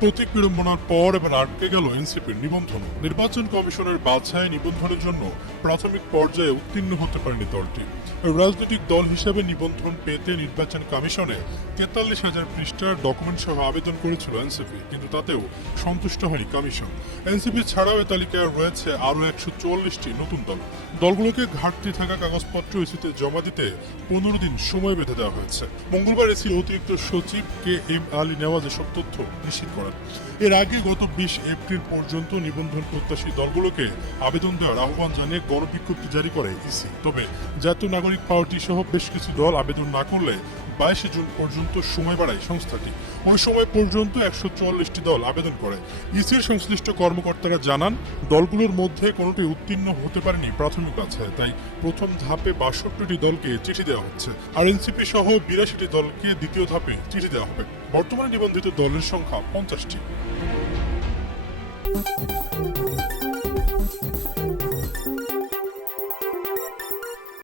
প্রতীক বিড়ম্বনার পর এবার আটকে গেল এনসিপির নিবন্ধন। নির্বাচন কমিশনের বাছাই নিবন্ধনের জন্য প্রাথমিক পর্যায়ে উত্তীর্ণ হতে পারেনি দলটি। রাজনৈতিক দল হিসেবে নিবন্ধন পেতে নির্বাচন কমিশনে 43,000 পৃষ্ঠার ডকুমেন্ট সহ আবেদন করেছিল এনসিপি, কিন্তু তাতেও সন্তুষ্ট হয়নি কমিশন। এনসিপি ছাড়াও এ তালিকায় রয়েছে আরও 144টি নতুন দল। দলগুলোকে ঘাটতি থাকা কাগজপত্র ইসিতে জমা দিতে 15 দিন সময় বেঁধে দেওয়া হয়েছে। মঙ্গলবার ইসির অতিরিক্ত সচিব KM আলী নেওয়াজ এসব তথ্য নিশ্চিত করেন। এর আগে গত 20 এপ্রিল পর্যন্ত নিবন্ধন প্রত্যাশী দলগুলোকে আবেদন দেওয়ার আহ্বান জানিয়ে গণবিজ্ঞপ্তি জারি করে ইসি। তবে জাতীয় নাগরিক পার্টি সহ বেশ কিছু দল আবেদন না করলে 22 জুন পর্যন্ত সময় বাড়ায় সংস্থাটি। ওই সময় পর্যন্ত 144টি দল আবেদন করে। ইসির সংশ্লিষ্ট কর্মকর্তারা জানান, দলগুলোর মধ্যে কোনোটি উত্তীর্ণ হতে পারেনি প্রাথমিক বাছাই, তাই প্রথম ধাপে 62টি দলকে চিঠি দেওয়া হচ্ছে, আর এনসিপি সহ 82টি দলকে দ্বিতীয় ধাপে চিঠি দেওয়া হবে। বর্তমানে নিবন্ধিত দলের সংখ্যা 50টি।